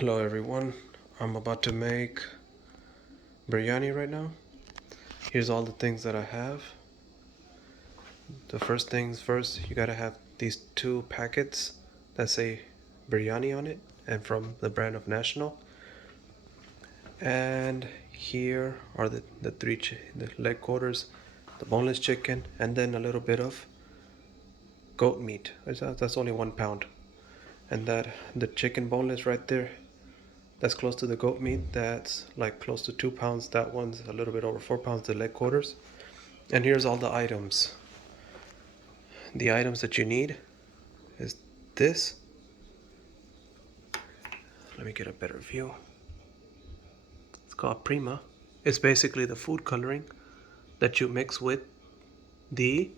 Hello everyone, I'm about to make biryani right now. Here's all the things that I have. The first things first, you gotta have these two packets that say biryani on it and from the brand of National. And here are the the leg quarters, the boneless chicken, and then a little bit of goat meat. That's only 1 pound. And that the chicken boneless right there, that's close to the goat meat. That's like close to 2 pounds. That one's a little bit over 4 pounds, the leg quarters. And here's all the items. The items that you need is this. Let me get a better view. It's called Prima. It's basically the food coloring that you mix with the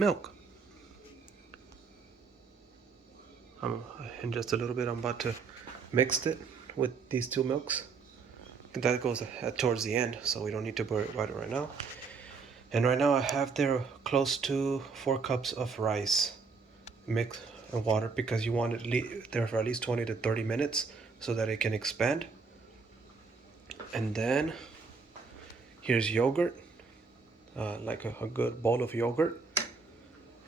milk. In just a little bit, I'm about to mix it with these two milks. That goes towards the end, so we don't need to worry about it right now. And right now I have there close to 4 cups of rice mixed in water because you want it there for at least 20 to 30 minutes so that it can expand. And then here's yogurt, like a good bowl of yogurt.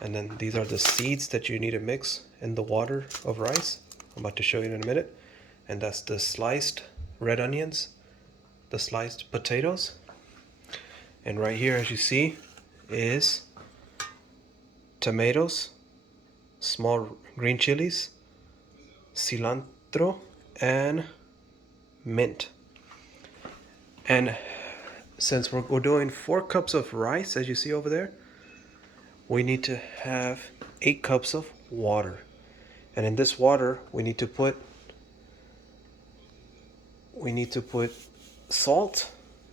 And then these are the seeds that you need to mix in the water of rice. I'm about to show you in a minute. And that's the sliced red onions, the sliced potatoes. And right here, as you see, is tomatoes, small green chilies, cilantro, and mint. And since we're doing 4 cups of rice, as you see over there, we need to have 8 cups of water. And in this water, we need to put salt.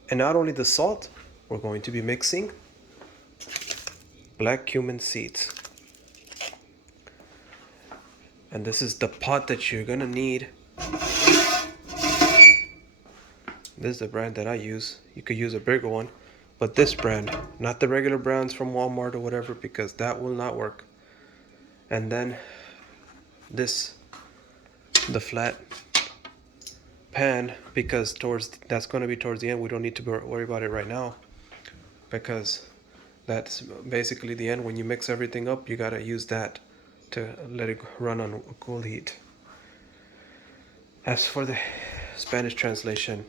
And not only the salt, we're going to be mixing black cumin seeds. And this is the pot that you're gonna need. This is the brand that I use. You could use a bigger one, but this brand, not the regular brands from Walmart or whatever, because that will not work. And then the flat pan, because that's going to be towards the end. We don't need to worry about it right now, because that's basically the end. When you mix everything up, you gotta use that to let it run on cool heat. As for the Spanish translation,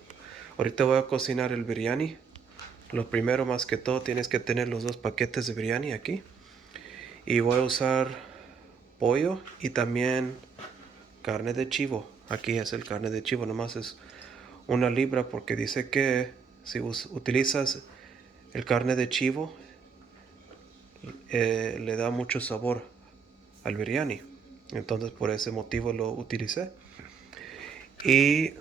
ahorita voy a cocinar el biryani. Lo primero, más que todo, tienes que tener los 2 paquetes de biryani aquí. Y voy a usar pollo y también carne de chivo. Aquí es el carne de chivo, nomás es 1 libra, porque dice que si utilizas el carne de chivo, le da mucho sabor al biryani. Entonces por ese motivo lo utilicé. Y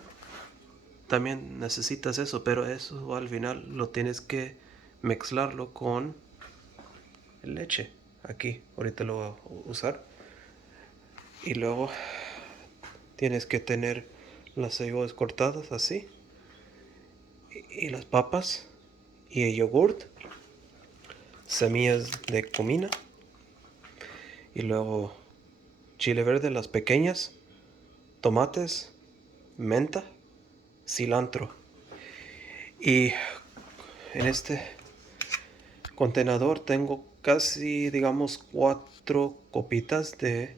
también necesitas eso, pero eso al final lo tienes que mezclarlo con leche. Aquí, ahorita lo voy a usar. Y luego tienes que tener las cebollas cortadas así. Y las papas. Y el yogurt. Semillas de comino. Y luego chile verde, las pequeñas. Tomates. Menta. Cilantro. Y en este contenedor tengo casi, digamos, 4 copitas de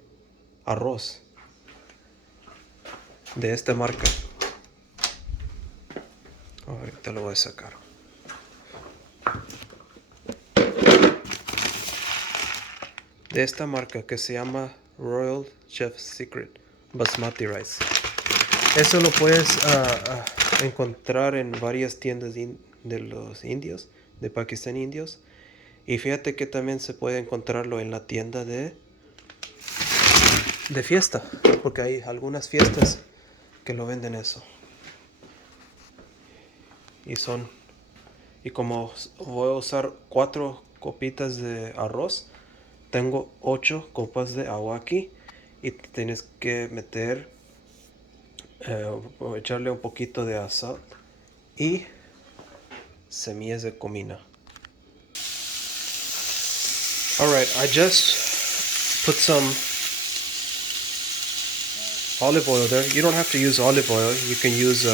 arroz de esta marca. Ahorita lo voy a sacar. De esta marca que se llama Royal Chef Secret Basmati Rice. Eso lo puedes encontrar en varias tiendas de los indios, de Pakistán indios. Y fíjate que también se puede encontrarlo en la tienda de fiesta, porque hay algunas fiestas que lo venden eso. Y como voy a usar 4 copitas de arroz, tengo 8 copas de agua aquí. Y tienes que meter, echarle un poquito de sal y semillas de comino. Alright, I just put some olive oil there. You don't have to use olive oil. You can use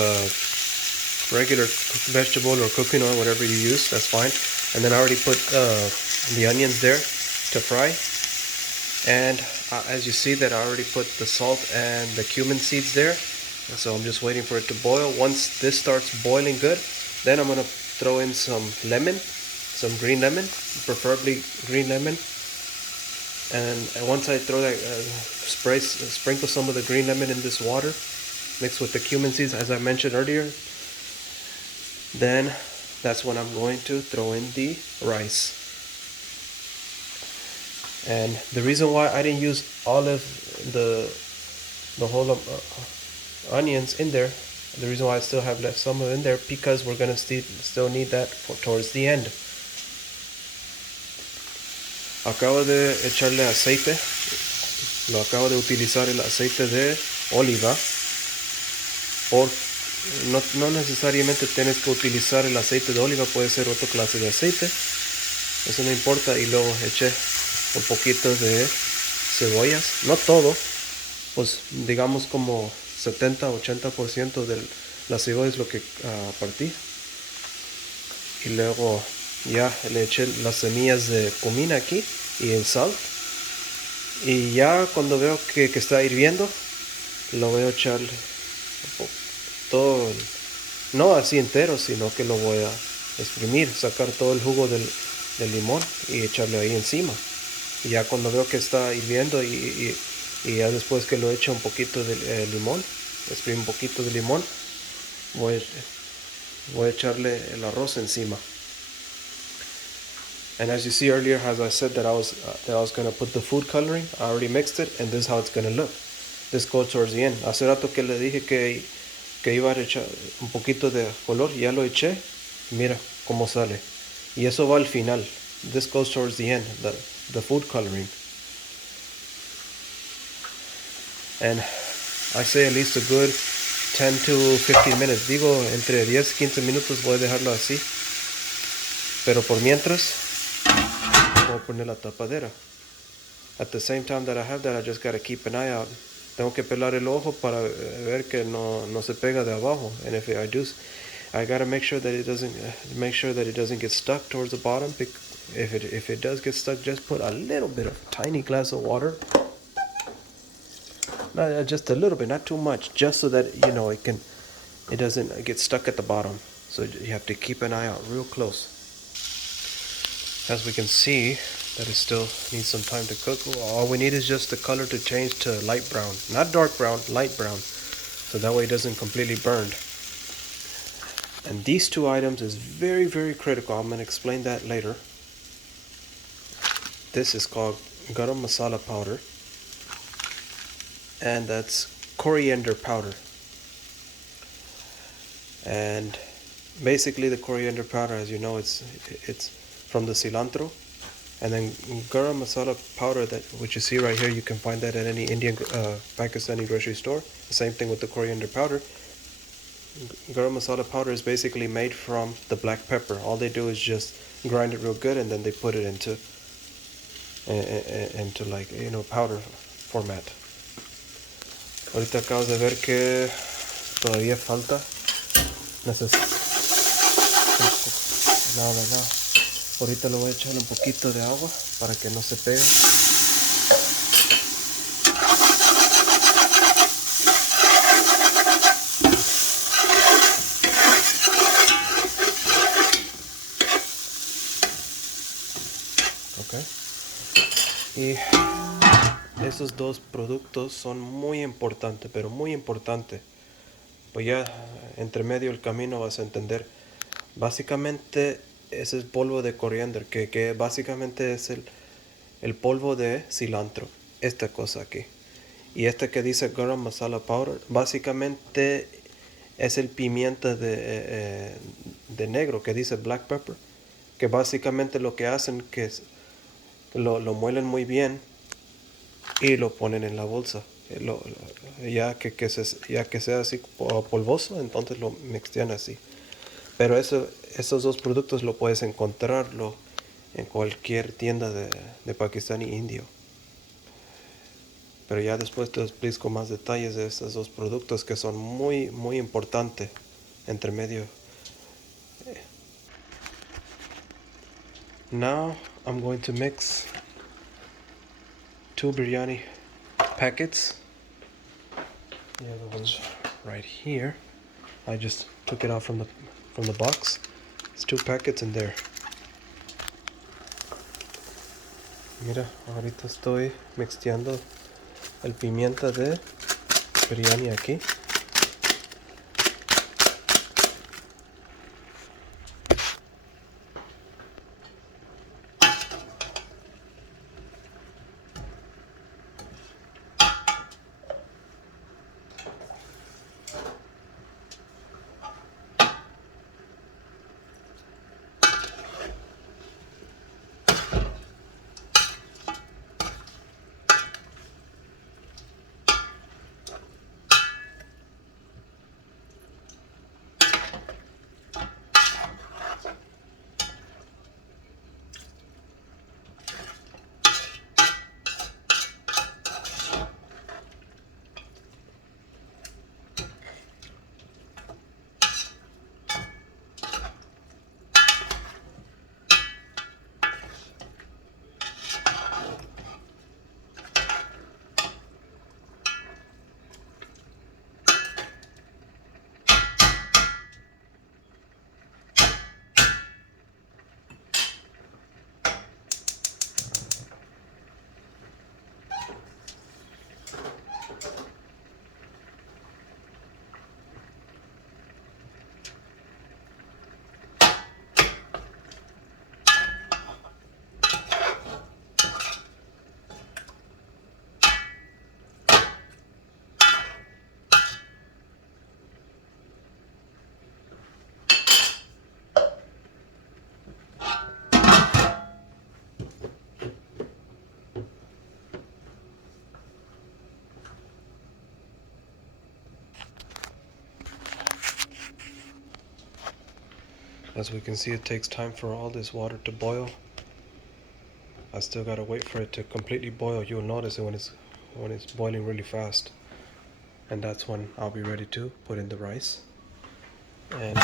regular vegetable or cooking oil, whatever you use, that's fine. And then I already put the onions there to fry. And as you see that I already put the salt and the cumin seeds there. So I'm just waiting for it to boil. Once this starts boiling good, then I'm gonna throw in some lemon, some green lemon, preferably green lemon. And once I throw that, sprinkle some of the green lemon in this water, mixed with the cumin seeds, as I mentioned earlier, then that's when I'm going to throw in the rice. And the reason why I didn't use all of the whole onions in there, the reason why I still have left some of it in there, because we're gonna still need that towards the end. Acabo de echarle aceite, lo acabo de utilizar el aceite de oliva, no necesariamente tienes que utilizar el aceite de oliva, puede ser otra clase de aceite, eso no importa. Y luego eché un poquito de cebollas, no todo, pues digamos como 70-80% de la cebolla es lo que partí. Y luego ya le eché las semillas de comino aquí y el sal. Y ya cuando veo que está hirviendo, lo voy a echar todo, no así entero, sino que lo voy a exprimir, sacar todo el jugo del limón y echarle ahí encima. Y ya cuando veo que está hirviendo y ya después que lo eche un poquito de limón, exprimo un poquito de limón, voy a echarle el arroz encima. And as you see earlier, as I said that I was going to put the food coloring, I already mixed it, and this is how it's going to look. This goes towards the end. Hace rato que le dije que iba a echar un poquito de color, ya lo eché, mira cómo sale. Y eso va al final. This goes towards the end, the food coloring. And I say at least a good 10 to 15 minutes. Digo, entre 10-15 minutos voy a dejarlo así. Pero por mientras, voy a poner la tapadera. At the same time that I have that, I just gotta keep an eye out. Tengo que pelar el ojo para ver que no se pega de abajo. And if I do, I gotta make sure that it doesn't get stuck towards the bottom. If it does get stuck, just put a little bit of a tiny glass of water. Just a little bit, not too much, just so that it doesn't get stuck at the bottom. So you have to keep an eye out real close. As we can see, that it still needs some time to cook. All we need is just the color to change to light brown, not dark brown, light brown, so that way it doesn't completely burn. And these two items is very, very critical. I'm going to explain that later. This is called garam masala powder, and that's coriander powder. And basically the coriander powder, as you know, it's from the cilantro. And then garam masala powder, which you see right here, you can find that at any Indian, Pakistani grocery store. The same thing with the coriander powder. Garam masala powder is basically made from the black pepper. All they do is just grind it real good, and then they put it into like, powder format. Ahorita acabas de ver que todavía falta. Nada. Ahorita le voy a echar un poquito de agua para que no se pegue. Okay. Y esos dos productos son muy importantes, pero muy importantes. Pues ya entre medio del camino vas a entender. Básicamente ese es polvo de coriander, que básicamente es el polvo de cilantro, esta cosa aquí. Y este que dice garam masala powder, básicamente es el pimienta de negro, que dice black pepper, que básicamente lo que hacen que lo muelen muy bien y lo ponen en la bolsa. Ya que sea así polvoso, entonces lo mixtean así. Pero esos dos productos lo puedes encontrarlo en cualquier tienda de Pakistán y indio. Pero ya después te explico más detalles de estos dos productos que son muy, muy importantes entre medio. Now I'm going to mix 2 biryani packets. The other one's right here. I just took it out from the box. It's 2 packets in there. Mira, ahorita estoy mixteando el pimienta de biryani aquí. As we can see, it takes time for all this water to boil. I still gotta wait for it to completely boil. You'll notice it when it's boiling really fast. And that's when I'll be ready to put in the rice. And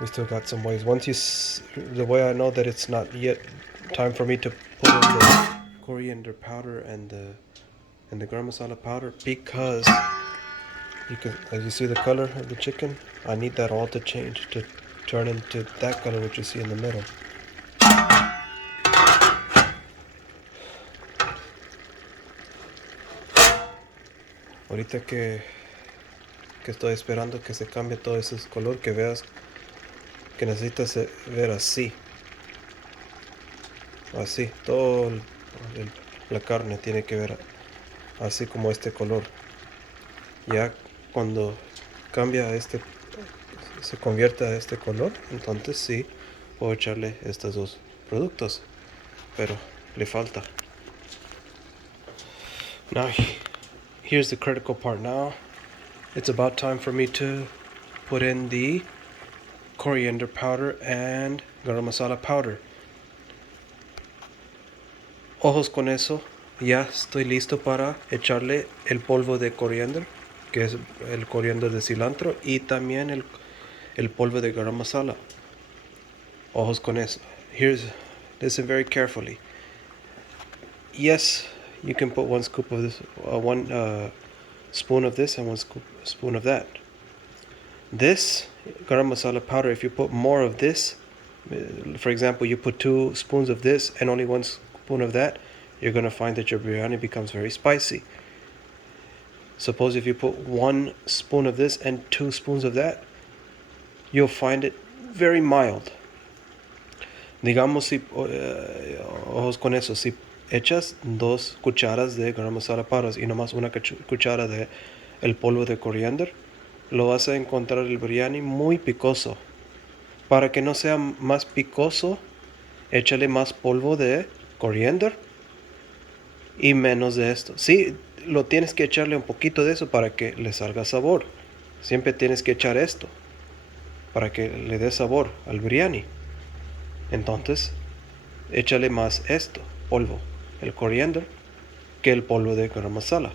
we still got some ways. The way I know that it's not yet time for me to put in the coriander powder and the garam masala powder, because as you see the color of the chicken, I need that all to change to turn into that color which you see in the middle. Ahorita que estoy esperando que se cambie todo ese color, que veas que necesitas ver así, todo la carne tiene que ver así como este color. Ya cuando cambia se convierte a este color, entonces sí puedo echarle estos dos productos, pero le falta. Now here's the critical part. Now it's about time for me to put in the coriander powder and garam masala powder. Ojos con eso, ya estoy listo para echarle el polvo de coriander, que es el coriander de cilantro, y también el polvo de garam masala. Ojos con eso. Listen very carefully. Yes, you can put 1 scoop of this, 1 spoon of this and 1 spoon of that. This garam masala powder, if you put more of this, for example, you put 2 spoons of this and only 1 spoon of that, you're going to find that your biryani becomes very spicy. Suppose if you put 1 spoon of this and 2 spoons of that, you'll find it very mild. Digamos, ojos con eso, si echas 2 cucharas de garam masala powder y nomás 1 cuchara de el polvo de coriander, lo vas a encontrar el biryani muy picoso. Para que no sea más picoso, échale más polvo de coriander y menos de esto. Sí, lo tienes que echarle un poquito de eso para que le salga sabor. Siempre tienes que echar esto para que le dé sabor al biryani. Entonces, échale más esto, polvo, el coriander, que el polvo de garam masala.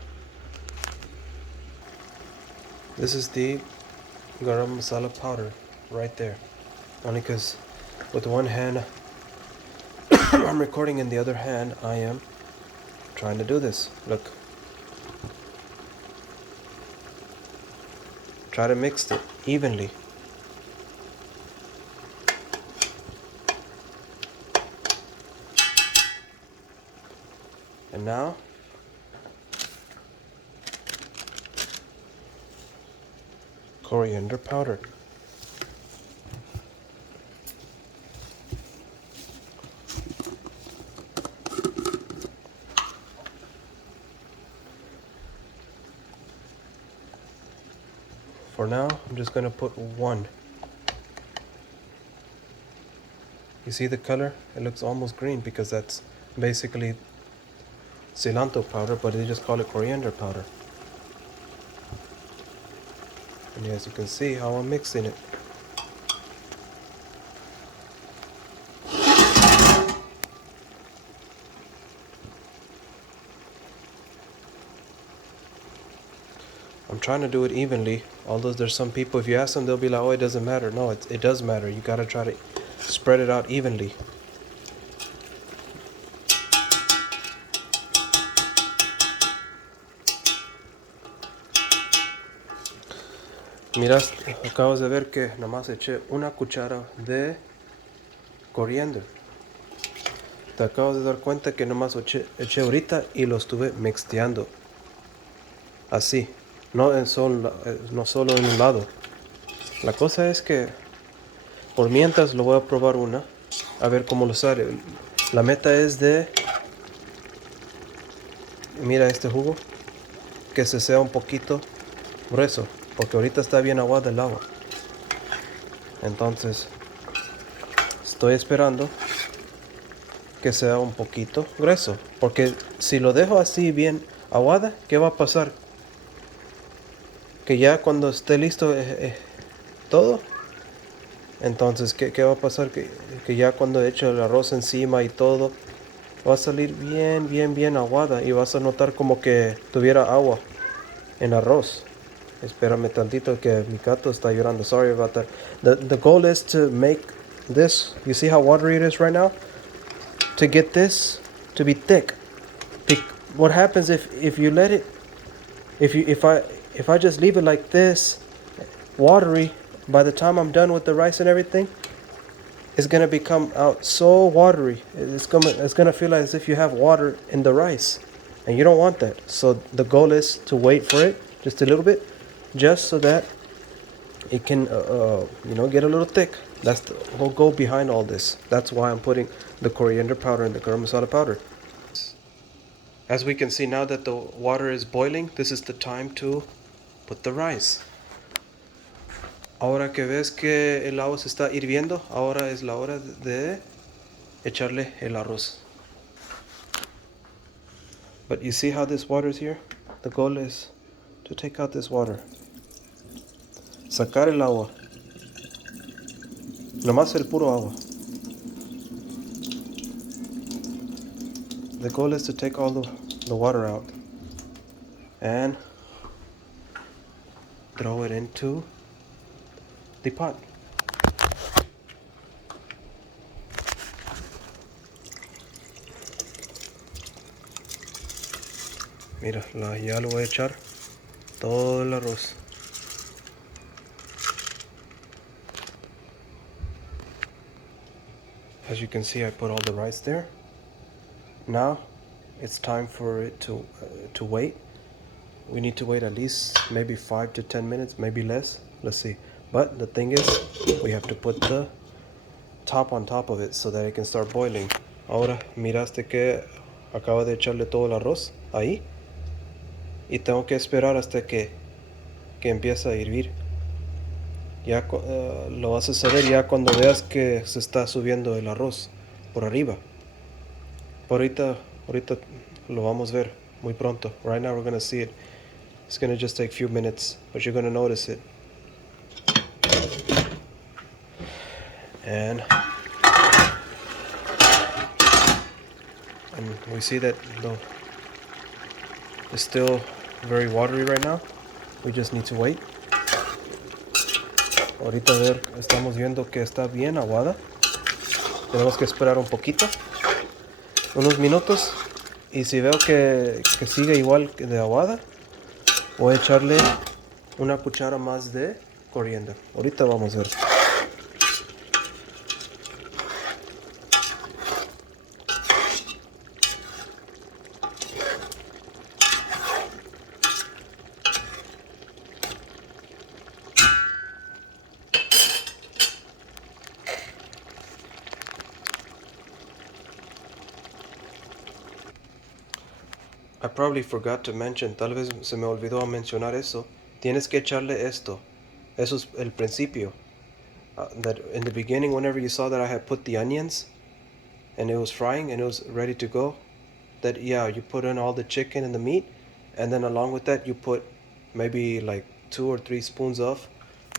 This is the garam masala powder right there. Only because with one hand I'm recording, in the other hand I am trying to do this. Look. Try to mix it evenly. And now coriander powder. For now, I'm just going to put one. You see the color? It looks almost green because that's basically cilantro powder, but they just call it coriander powder. And as you can see how I'm mixing it. I'm trying to do it evenly, although there's some people, if you ask them, they'll be like, oh, it doesn't matter. No, it does matter. You gotta try to spread it out evenly. Miras, acabas de ver que nomás eché una cuchara de coriander. Te acabas de dar cuenta que nomás eché ahorita y lo estuve mixteando. Así, no solo en un lado. La cosa es que por mientras lo voy a probar una, a ver cómo lo sale. La meta es de, mira este jugo, que se sea un poquito grueso, porque ahorita está bien aguada el agua. Entonces, estoy esperando que sea un poquito grueso, porque si lo dejo así bien aguada, ¿qué va a pasar? Que ya cuando esté listo todo, entonces ¿qué va a pasar? Que ya cuando eche el arroz encima y todo, va a salir bien aguada y vas a notar como que tuviera agua en arroz. Espérame tantito que mi gato está llorando. Sorry about that. The goal is to make this, you see how watery it is right now? To get this to be thick. What happens if you let it, if I just leave it like this, watery, by the time I'm done with the rice and everything, it's gonna become out so watery. It's gonna feel as if you have water in the rice, and you don't want that. So the goal is to wait for it just a little bit, just so that it can get a little thick. That's the whole goal behind all this. That's why I'm putting the coriander powder and the garam masala powder. As we can see, now that the water is boiling, this is the time to put the rice. Ahora que ves que el agua se está hirviendo, ahora es la hora de echarle el arroz. But you see how this water is here? The goal is to take out this water. Sacar el agua. Nomás el puro agua. The goal is to take all the water out and throw it into the pot. Mira, ya lo voy a echar todo el arroz. As you can see, I put all the rice there. Now it's time for it to wait. We need to wait at least maybe 5 to 10 minutes, maybe less. Let's see. But the thing is, we have to put the top on top of it so that it can start boiling. Ahora, miraste que acaba de echarle todo el arroz ahí. Y tengo que esperar hasta que empiece a hervir. Ya lo vas a saber ya cuando veas que se está subiendo el arroz por arriba. Por ahorita lo vamos a ver muy pronto. Right now we're going to see it. It's going to just take a few minutes, but you're going to notice it. And we see that It's still very watery right now. We just need to wait. Ahorita estamos viendo que está bien aguada. Tenemos que esperar un poquito, unos minutos. Y si veo que sigue igual de aguada, voy a echarle una cuchara más de coriandro. Ahorita vamos a ver. I probably forgot to mention, tal vez se me olvidó mencionar eso. Tienes que echarle esto. Eso es el principio. That in the beginning, whenever you saw that I had put the onions and it was frying and it was ready to go, that you put in all the chicken and the meat, and then along with that you put maybe like 2 or 3 spoons of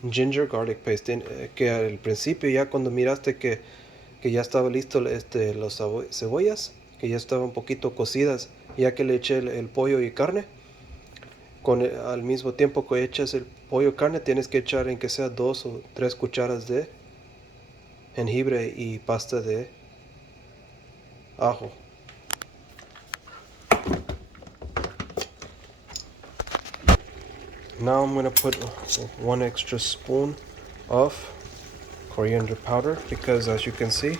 ginger garlic paste. Que al principio, ya cuando miraste que ya estaba listo los cebollas, que ya estaban un poquito cocidas, ya que le eché el pollo y carne, al mismo tiempo que echas el pollo y carne, tienes que echar en que sea 2 o 3 cucharas de jengibre y pasta de ajo. Now I'm going to put 1 extra spoon of coriander powder, because as you can see,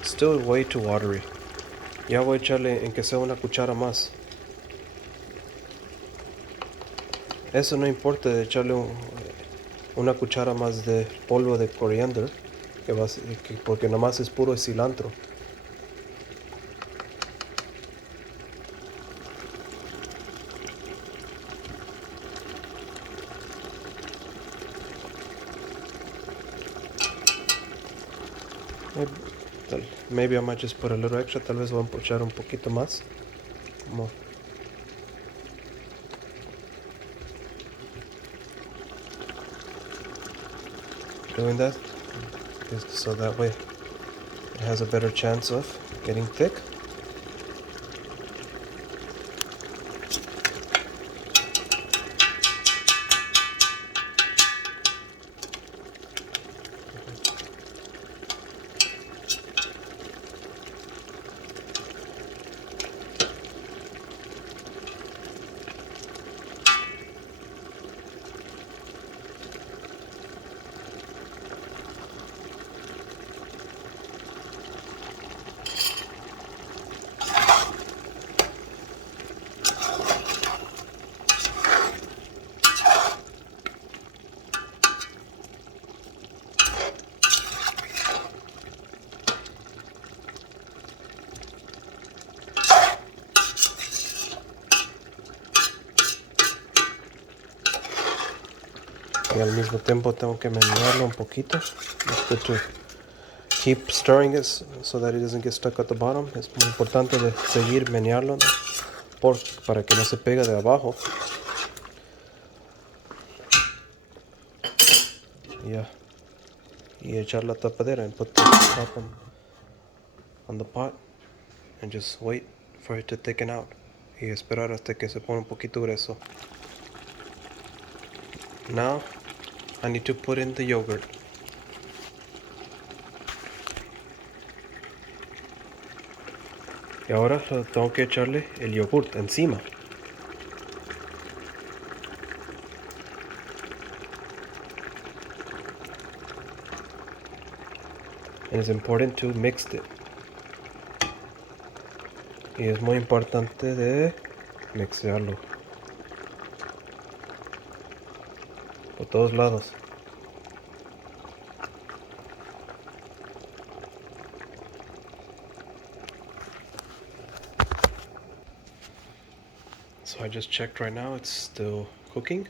it's still way too watery. Ya voy a echarle en que sea una cuchara más. Eso no importa de echarle una cuchara más de polvo de coriander, porque nomás es puro cilantro. Maybe I might just put a little extra. Tal vez voy a echar un poquito más. Como doing that, so that way it has a better chance of getting thick. Y al mismo tiempo tengo que menearlo un poquito. It's good to keep stirring it so that it doesn't get stuck at the bottom. Es muy importante de seguir menearlo para que no se pegue de abajo. Y echar la tapadera and put the top on the pot and just wait for it to thicken out. Y esperar hasta que se pone un poquito grueso. Now I need to put in the yogurt. Y ahora tengo que echarle el yogurt encima. And it's important to mix it. Y es muy importante de mixearlo por todos lados. So I just checked right now, it's still cooking.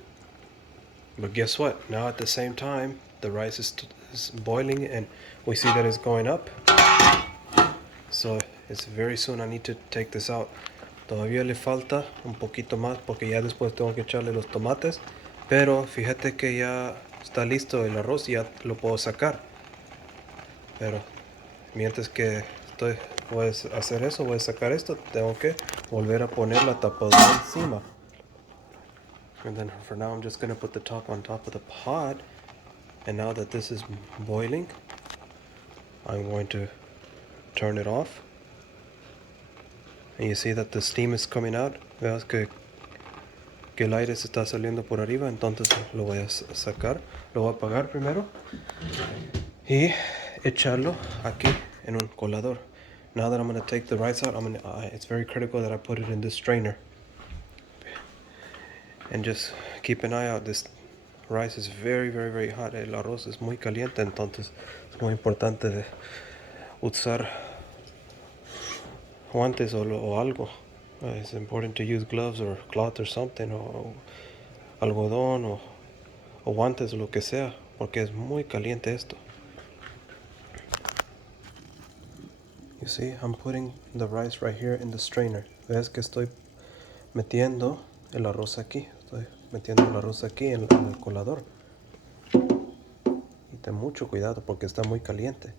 But guess what? Now at the same time, the rice is boiling and we see that it's going up. So it's very soon I need to take this out. Todavía le falta un poquito más porque ya después tengo que echarle los tomates. Pero fíjate que ya está listo el arroz y ya lo puedo sacar. Pero mientras que voy a hacer eso, voy a sacar esto, tengo que volver a poner la tapadera encima. And then for now I'm just going to put the top on top of the pot. And now that this is boiling, I'm going to turn it off. And you see that the steam is coming out. Veas que el aire se está saliendo por arriba, entonces lo voy a sacar, lo voy a apagar primero y echarlo aquí en un colador. Now that I'm going to take the rice out, it's very critical that I put it in this strainer. And just keep an eye out, this rice is very, very, very hot. El arroz es muy caliente, entonces es muy importante de usar guantes o algo. It's important to use gloves or cloth or something, o algodón o guantes o lo que sea, porque es muy caliente esto. You see, I'm putting the rice right here in the strainer. Ves que estoy metiendo el arroz aquí. Estoy metiendo el arroz aquí en el colador. Y ten mucho cuidado porque está muy caliente.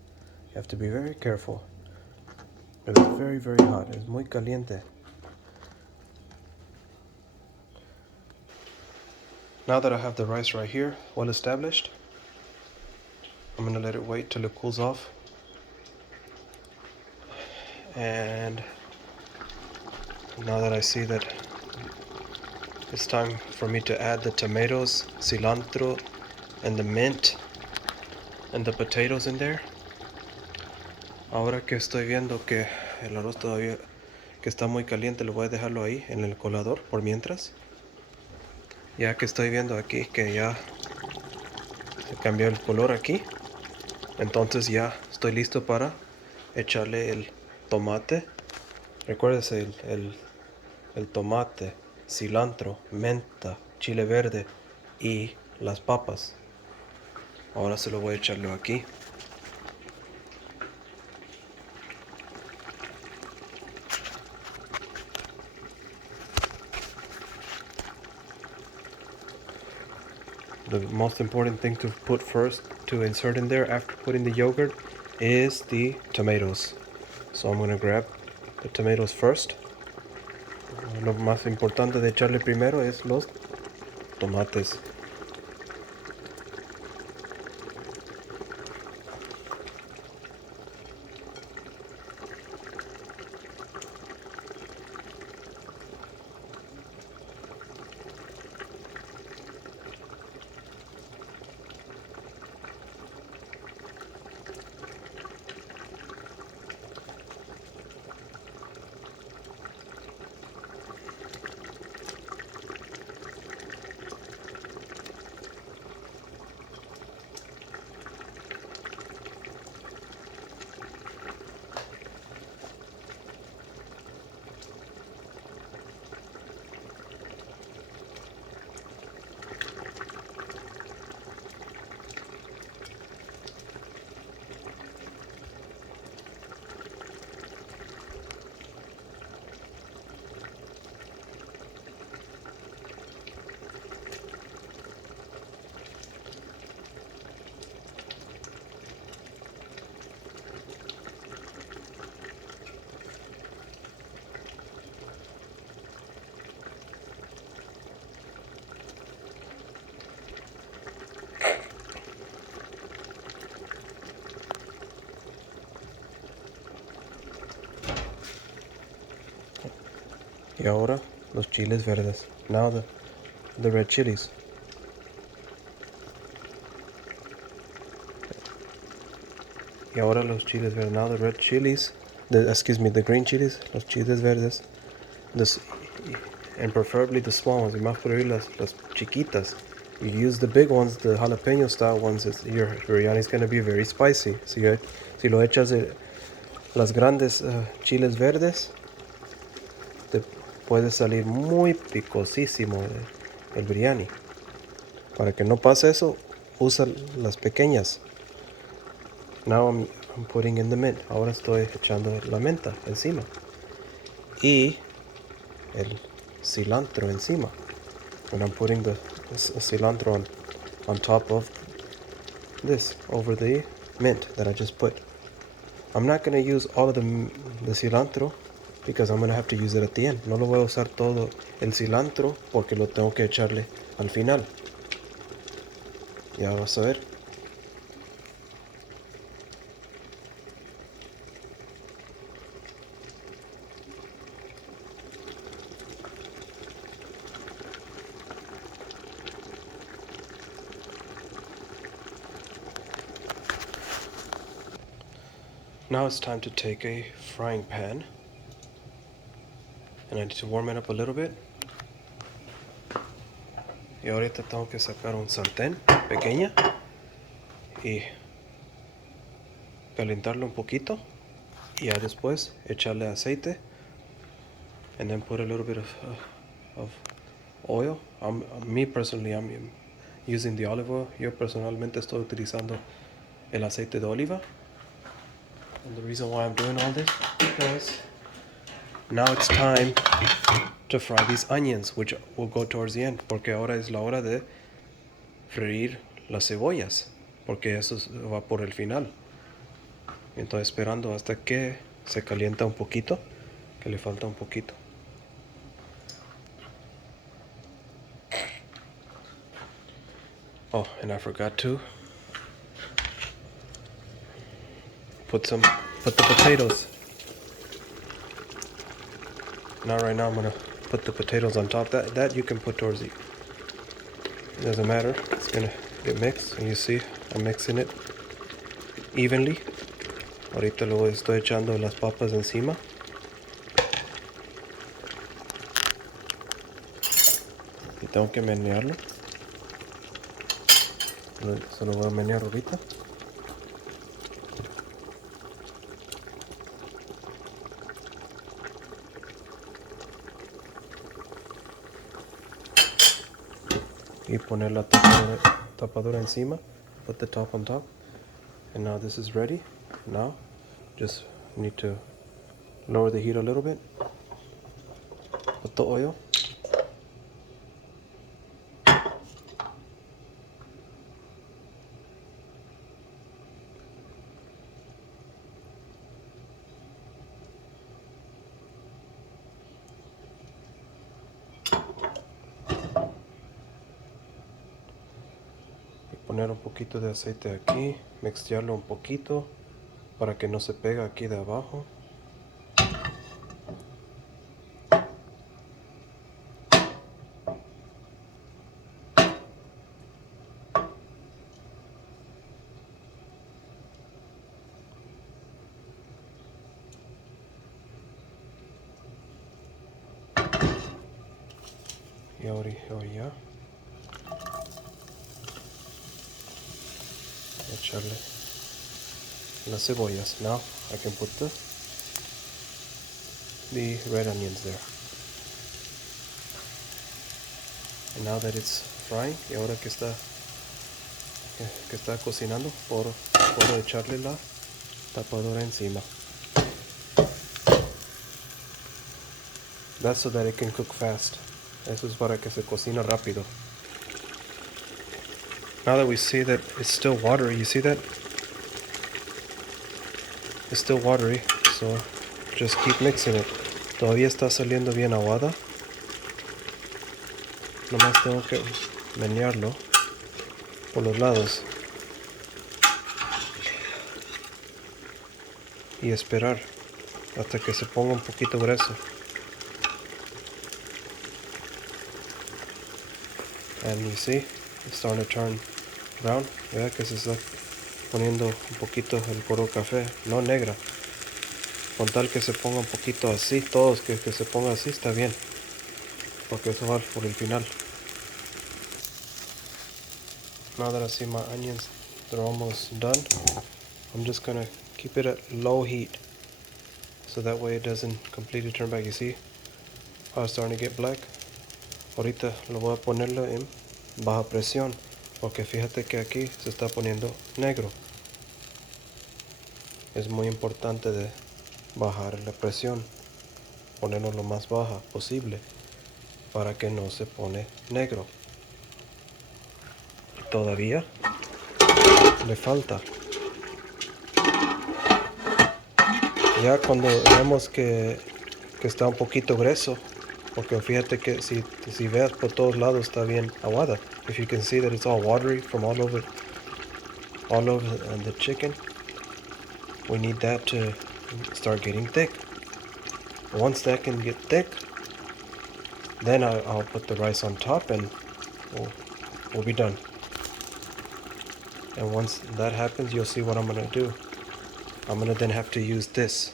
You have to be very careful. It's very, very hot. Es muy caliente. Now that I have the rice right here, well established, I'm going to let it wait till it cools off. And now that I see that it's time for me to add the tomatoes, cilantro, and the mint, and the potatoes in there. Ahora que estoy viendo que el arroz todavía que está muy caliente, lo voy a dejarlo ahí en el colador por mientras. Ya que estoy viendo aquí que ya se cambió el color aquí, entonces ya estoy listo para echarle el tomate. Recuérdese el tomate, cilantro, menta, chile verde y las papas. Ahora se lo voy a echarlo aquí. The most important thing to put first, to insert in there after putting the yogurt, is the tomatoes. So I'm going to grab the tomatoes first. Lo más importante de echarle primero es los tomates. Y ahora los chiles verdes. Now the red chilies. Y ahora los chiles verdes. Now the red chilies. The green chilies. Los chiles verdes. And preferably the small ones. Y más preferibly las chiquitas. You use the big ones, the jalapeno style ones. Your biryani is going to be very spicy. Si lo echas las grandes chiles verdes, te puede salir muy picosísimo el biryani. Para que no pase eso, usa las pequeñas. Now I'm putting in the mint. Ahora estoy echando la menta encima. Y el cilantro encima. And I'm putting the cilantro on top of this, over the mint that I just put. I'm not going to use all of the cilantro because I'm going to have to use it at the end. No lo voy a usar todo el cilantro porque lo tengo que echarle al final. Ya vas a ver. Now it's time to take a frying pan and I need to warm it up a little bit. Y ahorita tengo que sacar un sartén pequeña y calentarlo un poquito y ya después echarle aceite and then put a little bit of oil. Me personally, I'm using the olive oil. Yo personalmente estoy utilizando el aceite de oliva. And the reason why I'm doing all this because now it's time to fry these onions, which will go towards the end, porque ahora es la hora de freír las cebollas, porque eso va por el final. Entonces esperando hasta que se calienta un poquito, que le falta un poquito. Oh, and I forgot to put the potatoes. Now right now I'm gonna put the potatoes on top. That you can put towards the, it doesn't matter. It's gonna get mixed, and you see I'm mixing it evenly. Ahorita luego estoy echando las papas encima. Y tengo que menearlo. Se lo voy a menear ahorita. Y poner la tapadura encima. Put the top on top. And now this is ready. Now just need to lower the heat a little bit. Put the oil. Poner un poquito de aceite aquí, mezclarlo un poquito para que no se pegue aquí de abajo. Y ahora ya. Echarle las cebollas. Now I can put the red onions there. And now that it's frying, y ahora que está cocinando, puedo echarle la tapadora encima. That's so that it can cook fast. Eso es para que se cocina rápido. Now that we see that it's still watery, you see that? It's still watery, so just keep mixing it. Todavía está saliendo bien aguada. Nomás tengo que menearlo por los lados. Y esperar hasta que se ponga un poquito grueso. And you see, it's starting to turn brown. Vea que se está poniendo un poquito el color café, no negra. Con tal que se ponga un poquito así, todos que se ponga así está bien. Porque eso va por el final. Now that I see my onions, they're almost done. I'm just gonna keep it at low heat. So that way it doesn't completely turn back. You see how it's starting to get black? Ahorita lo voy a ponerlo en baja presión. Porque fíjate que aquí se está poniendo negro. Es muy importante de bajar la presión. Ponerlo lo más baja posible. Para que no se pone negro. Todavía le falta. Ya cuando vemos que está un poquito grueso, porque fíjate que si veas por todos lados está bien aguada. If you can see that it's all watery from all over the chicken, we need that to start getting thick. Once that can get thick, then I'll put the rice on top and we'll be done. And once that happens, you'll see what I'm gonna do. I'm gonna then have to use this.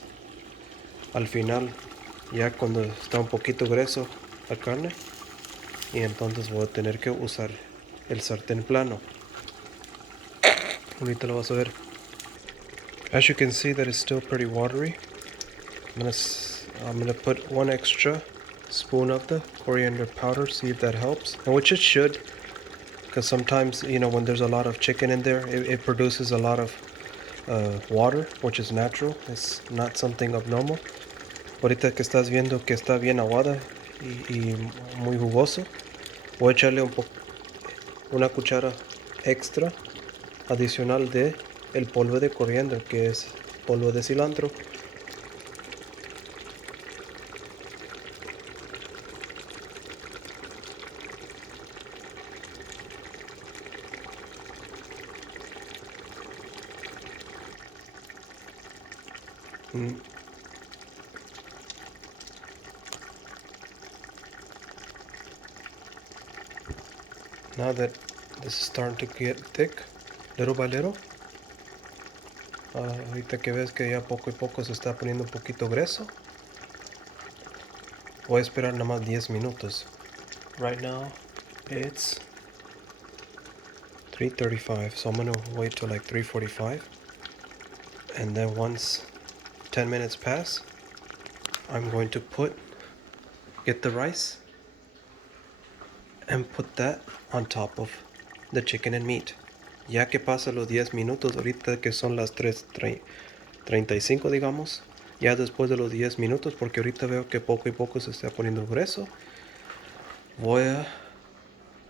Al final, ya cuando está un poquito grueso la carne, y entonces voy a tener que usar el sartén plano. Ahorita lo vas a ver. As you can see that it's still pretty watery. I'm gonna put one extra spoon of the coriander powder, see if that helps. And which it should, because sometimes, when there's a lot of chicken in there, it produces a lot of water, which is natural. It's not something abnormal. Ahorita que estás viendo que está bien aguada y muy jugoso, voy a echarle una cuchara extra adicional de el polvo de coriandro, que es polvo de cilantro. Mm. Now that this is starting to get thick, little by little, ahorita que ves que ya poco y poco se está poniendo un poquito grueso, voy a esperar nada más 10 minutos. Right now, it's 3:35, so I'm gonna wait till like 3:45, and then once 10 minutes pass, I'm going to get the rice and put that on top of the chicken and meat. Ya que pasa los 10 minutos, ahorita que son las 3:35 digamos, ya después de los 10 minutos, porque ahorita veo que poco y poco se está poniendo grueso, voy a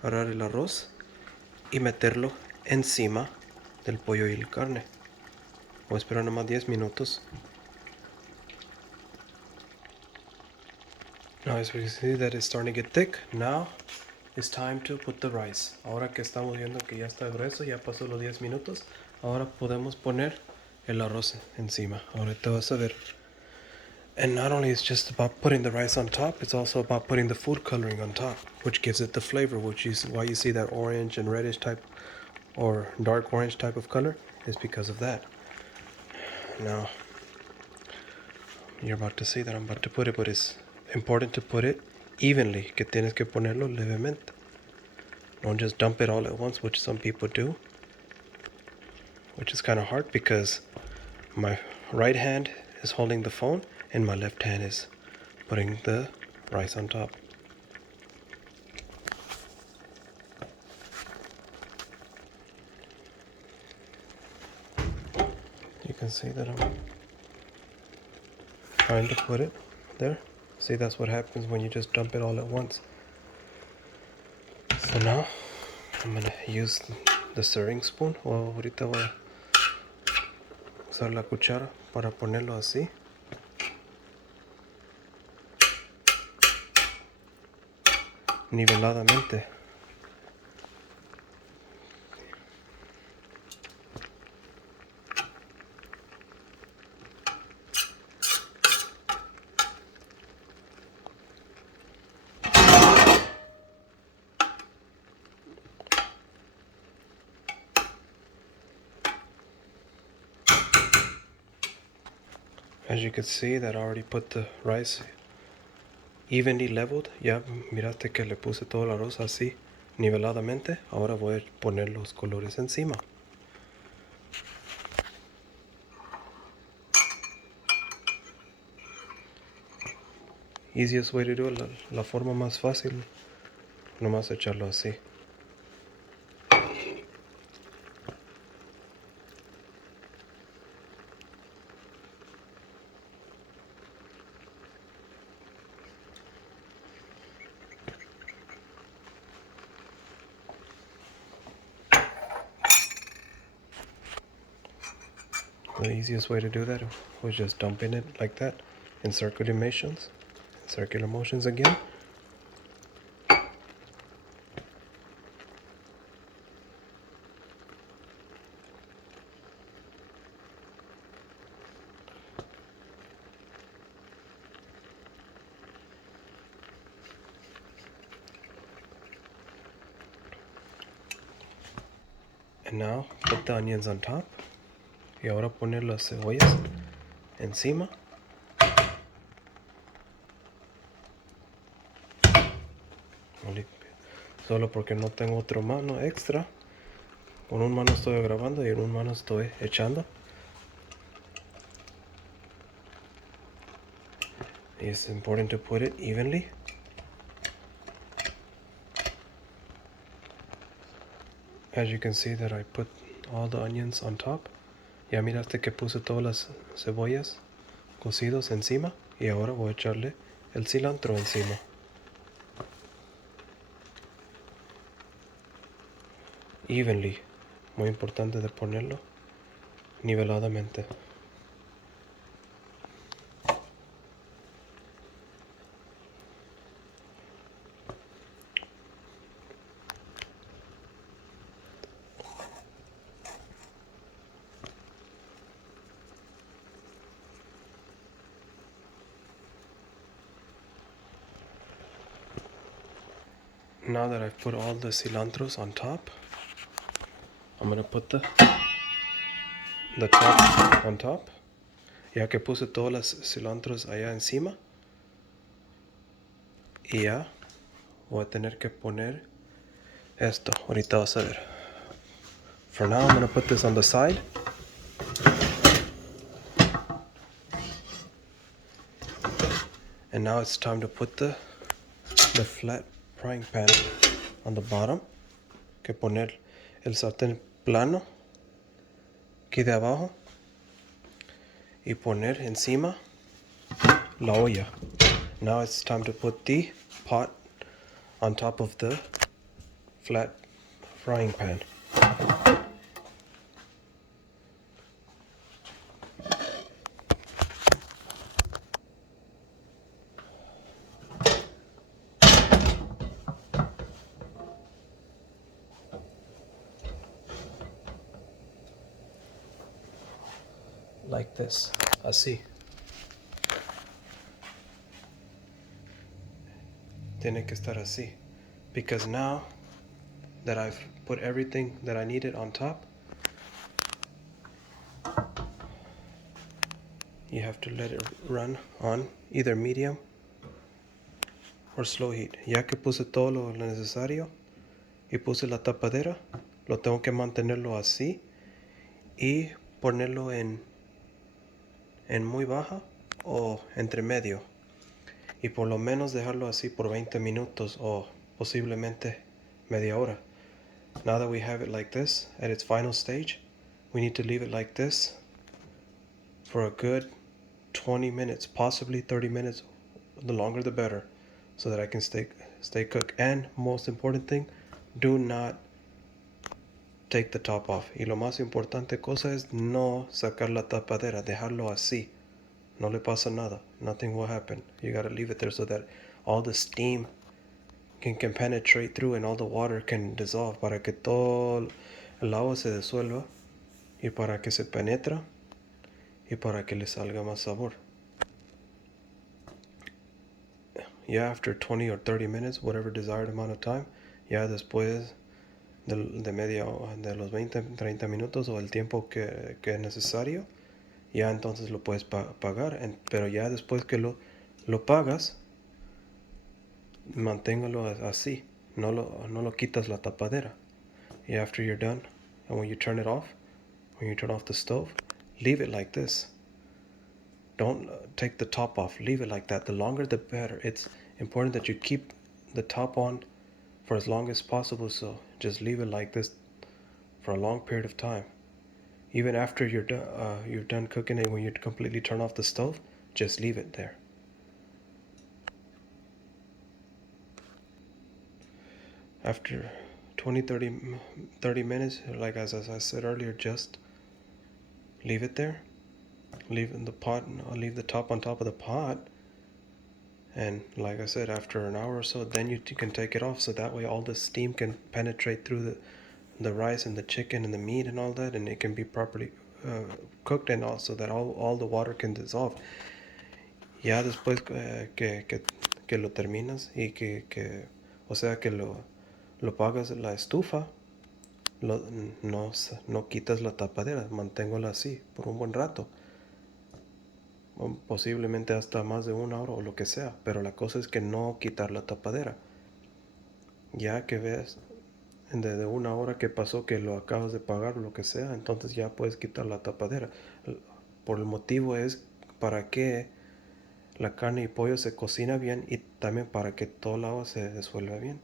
agarrar el arroz y meterlo encima del pollo y la carne. Voy a esperar nomás 10 minutos. Now as we can see that it's starting to get thick, now it's time to put the rice. Ahora que estamos viendo que ya está grueso, ya pasó los 10 minutos, ahora podemos poner el arroz encima. Ahorita vas a ver. And not only is it just about putting the rice on top, it's also about putting the food coloring on top, which gives it the flavor, which is why you see that orange and reddish type or dark orange type of color is because of that. Now, you're about to see that I'm about to put it, but it's important to put it evenly, que tienes que ponerlo levemente. Don't just dump it all at once, which some people do, which is kind of hard because my right hand is holding the phone and my left hand is putting the rice on top. You can see that I'm trying to put it there. See, that's what happens when you just dump it all at once. So now I'm gonna use the serving spoon, o ahorita voy a usar la cuchara para ponerlo así. Niveladamente. As you can see that I already put the rice evenly leveled. Ya miraste que le puse todo el arroz así niveladamente. Ahora voy a poner los colores encima. Easiest way to do it, la forma más fácil, nomás echarlo así. The easiest way to do that was just dumping it like that in circular motions. Circular motions again. And now put the onions on top. Y ahora poner las cebollas encima. Solo porque no tengo otra mano extra. Con un mano estoy grabando y en un mano estoy echando. It's important to put it evenly. As you can see that I put all the onions on top. Ya miraste que puse todas las cebollas cocidos encima. Y ahora voy a echarle el cilantro encima. Evenly. Muy importante de ponerlo niveladamente. Now that I've put all the cilantros on top, I'm gonna put the top on top. Ya que puse todas las cilantros allá encima. Y ya voy a tener que poner esto. Ahorita vas a ver. For now, I'm gonna put this on the side. And now it's time to put the flat frying pan on the bottom. Que poner el sartén plano aquí de abajo y poner encima la olla. Now it's time to put the pot on top of the flat frying pan. Like this, así. Tiene que estar así. Because now that I've put everything that I needed on top, you have to let it run on either medium or slow heat. Ya que puse todo lo necesario y puse la tapadera, lo tengo que mantenerlo así y ponerlo en muy baja o entre medio. Y por lo menos dejarlo así por 20 minutos o posiblemente media hora. Now that we have it like this at its final stage, we need to leave it like this for a good 20 minutes, possibly 30 minutes. The longer the better, so that I can stay cooked. And most important thing, do not take the top off. Y lo más importante cosa es no sacar la tapadera, dejarlo así. No le pasa nada. Nothing will happen. You gotta leave it there so that all the steam can penetrate through and all the water can dissolve, para que todo el agua se disuelva y para que se penetra y para que le salga más sabor. Yeah, after 20 or 30 minutes, whatever desired amount of time, ya después de los 20, 30 minutos o el tiempo que es necesario, ya entonces lo puedes pagar. Pero ya después que lo pagas, manténgalo así. No lo quitas la tapadera. Yeah, after you're done, and when you turn it off, when you turn off the stove, leave it like this. Don't take the top off. Leave it like that. The longer the better. It's important that you keep the top on for as long as possible. So just leave it like this for a long period of time. Even after you're done cooking it, when you completely turn off the stove, just leave it there. After 20, 30 minutes, like as I said earlier, just leave it there leave the pot, leave the top on top of the pot, and like I said, after an hour or so, then you can take it off, so that way all the steam can penetrate through the rice and the chicken and the meat and all that, and it can be properly cooked, and also that all the water can dissolve. Ya después que lo terminas y o sea, que lo apagas la estufa, lo, no, no quitas la tapadera, manténgola así por un buen rato, posiblemente hasta más de una hora o lo que sea, pero la cosa es que no quitar la tapadera. Ya que ves de una hora que pasó que lo acabas de pagar o lo que sea, entonces ya puedes quitar la tapadera. Por el motivo es para que la carne y pollo se cocina bien y también para que todo el agua se disuelva bien.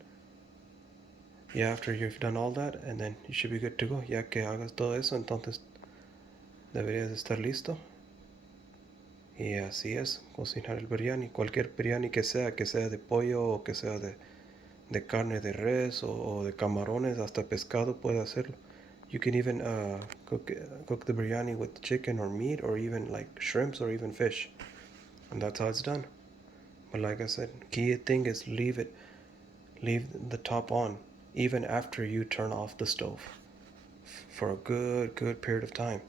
Yeah, after you've done all that, and then you should be good to go. Ya que hagas todo eso, entonces deberías estar listo. Y así es, cocinar el biryani. Cualquier biryani que sea de pollo o que sea de carne de res o de camarones, hasta pescado puede hacerlo. You can even cook the biryani with chicken or meat or even like shrimps or even fish. And that's how it's done. But like I said, key thing is leave the top on even after you turn off the stove for a good period of time.